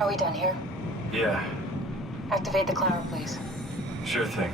Are we done here? Yeah, Activate the climber, please. sure thing.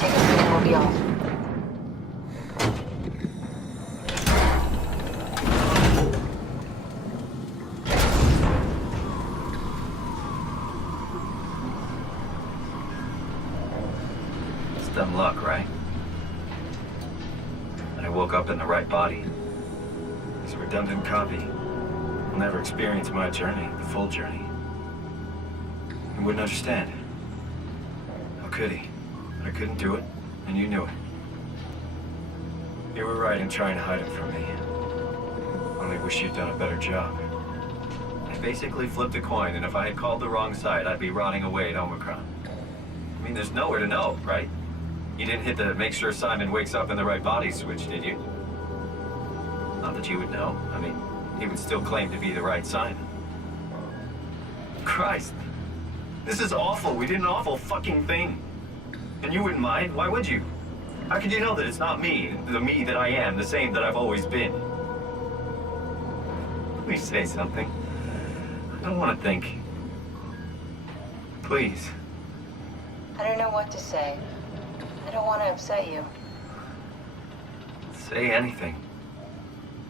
Take a seat and we'll be off. It's dumb luck, right? That I woke up in the right body. This redundant copy will never experience my journey, the full journey. He wouldn't understand. How could he? I couldn't do it, and you knew it. You were right in trying to hide it from me. Only wish you'd done a better job. I basically flipped a coin, and if I had called the wrong side, I'd be rotting away at Omicron. I mean, there's nowhere to know, right? You didn't hit the make sure Simon wakes up in the right body switch, did you? Not that you would know. I mean, he would still claim to be the right Simon. Christ. This is awful. We did an awful fucking thing. And you wouldn't mind? Why would you? How could you know that it's not me, the me that I am, the same that I've always been? Please say something. I don't want to think. Please. I don't know what to say. I don't want to upset you. Say anything.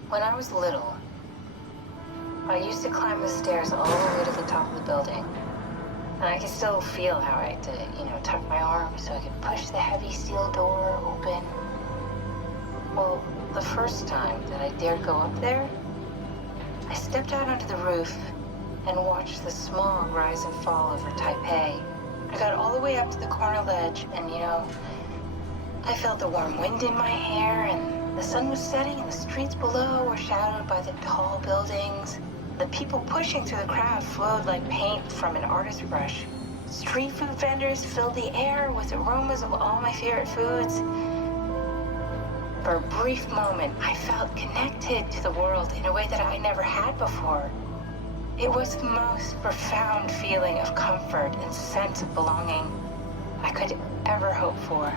When I was little, I used to climb the stairs all the way to the top of the building. And I can still feel how I had to, tuck my arm so I could push the heavy steel door open. Well, the first time that I dared go up there, I stepped out onto the roof and watched the smog rise and fall over Taipei. I got all the way up to the corner ledge and, I felt the warm wind in my hair and the sun was setting and the streets below were shadowed by the tall buildings. The people pushing through the crowd flowed like paint from an artist's brush. Street food vendors filled the air with aromas of all my favorite foods. For a brief moment, I felt connected to the world in a way that I never had before. It was the most profound feeling of comfort and sense of belonging I could ever hope for.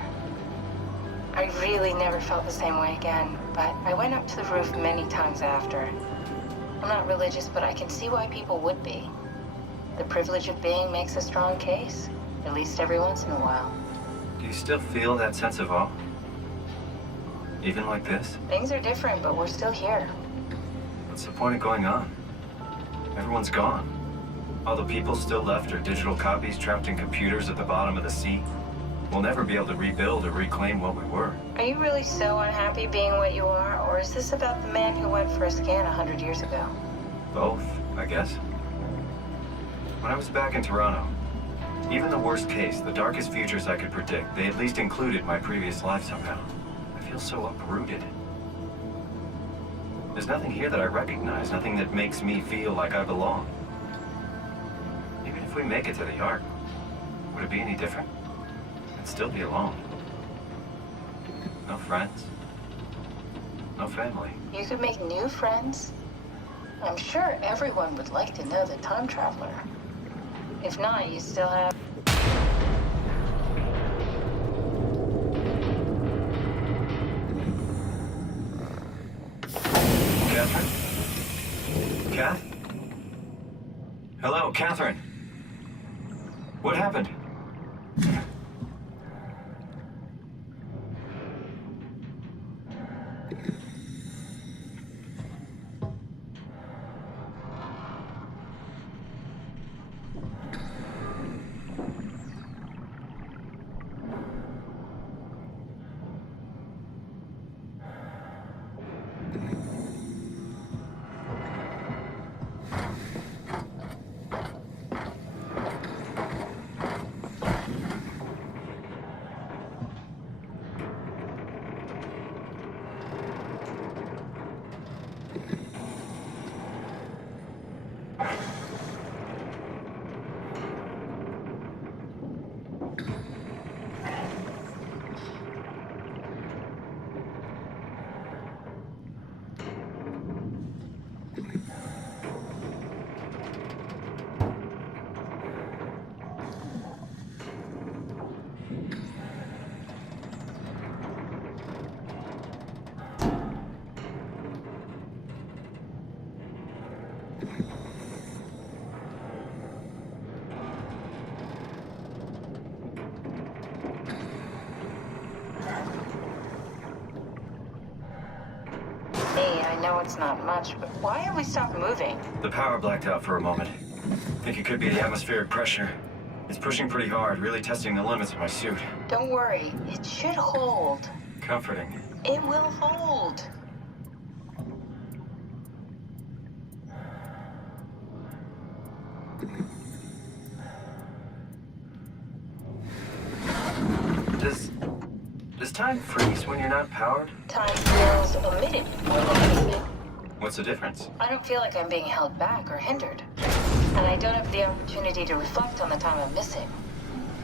I really never felt the same way again, but I went up to the roof many times after. I'm not religious, but I can see why people would be. The privilege of being makes a strong case, at least every once in a while. Do you still feel that sense of awe? Even like this? Things are different, but we're still here. What's the point of going on? Everyone's gone. All the people still left are digital copies trapped in computers at the bottom of the sea. We'll never be able to rebuild or reclaim what we were. Are you really so unhappy being what you are, or is this about the man who went for a scan 100 years ago? Both, I guess. When I was back in Toronto, even the worst case, the darkest futures I could predict, they at least included my previous life somehow. I feel so uprooted. There's nothing here that I recognize, nothing that makes me feel like I belong. Even if we make it to the Ark, would it be any different? I'd still be alone. No friends. No family. You could make new friends. I'm sure everyone would like to know the time traveler. If not, you still have... Catherine? Kath? Hello, Catherine. What happened? know it's not much, but why have we stopped moving? The power blacked out for a moment. Think it could be the atmospheric pressure. It's pushing pretty hard, really testing the limits of my suit. Don't worry, it should hold. Comforting. It will hold. Does time freeze when you're not powered? Time feels omitted more than anything. What's the difference? I don't feel like I'm being held back or hindered. And I don't have the opportunity to reflect on the time I'm missing.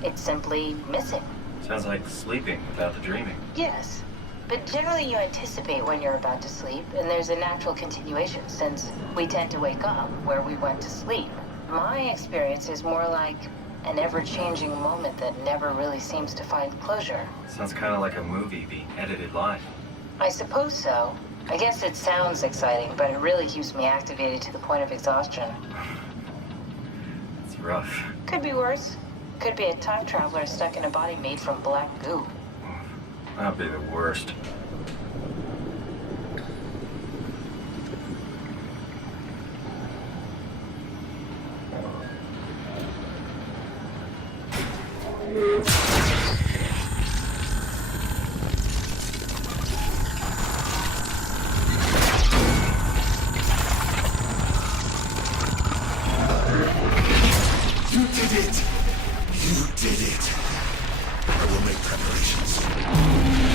It's simply missing. Sounds like sleeping without the dreaming. Yes. But generally you anticipate when you're about to sleep, and there's a natural continuation since we tend to wake up where we went to sleep. My experience is more like an ever-changing moment that never really seems to find closure. Sounds kind of like a movie being edited live. I suppose so. I guess it sounds exciting, but it really keeps me activated to the point of exhaustion. It's rough. Could be worse. Could be a time traveler stuck in a body made from black goo. That'd be the worst. You did it! You did it! I will make preparations.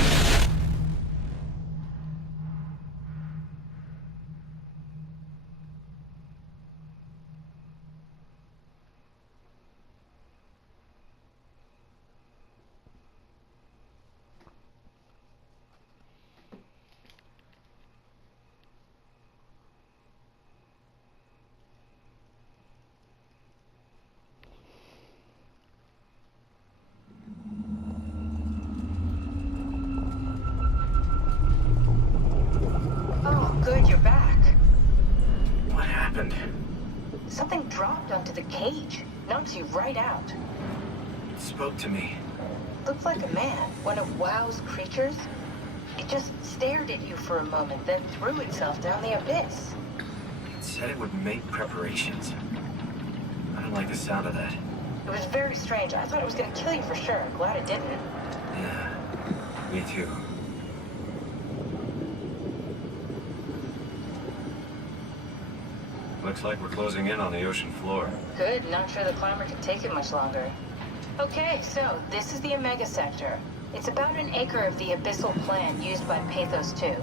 Oh, good, you're back. What happened? Something dropped onto the cage. Knocks you right out. It spoke to me. Looked like a man, one of WoW's creatures. It just stared at you for a moment, then threw itself down the abyss. It said it would make preparations. I don't like the sound of that. It was very strange. I thought it was going to kill you for sure. Glad it didn't. Yeah, me too. Looks like we're closing in on the ocean floor. Good, not sure the climber could take it much longer. Okay, so this is the Omega Sector. It's about an acre of the abyssal plan used by Pathos 2.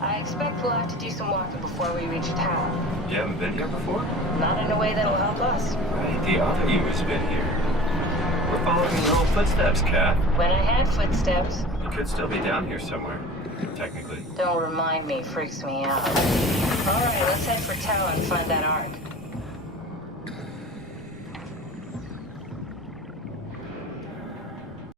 I expect we'll have to do some walking before we reach town. You haven't been here before? Not in a way that'll help us. Right, the other you has been here. We're following your old footsteps, Kat. When I had footsteps, You could still be down here somewhere, technically. don't remind me, freaks me out. Alright, let's head for Tau and find that ark.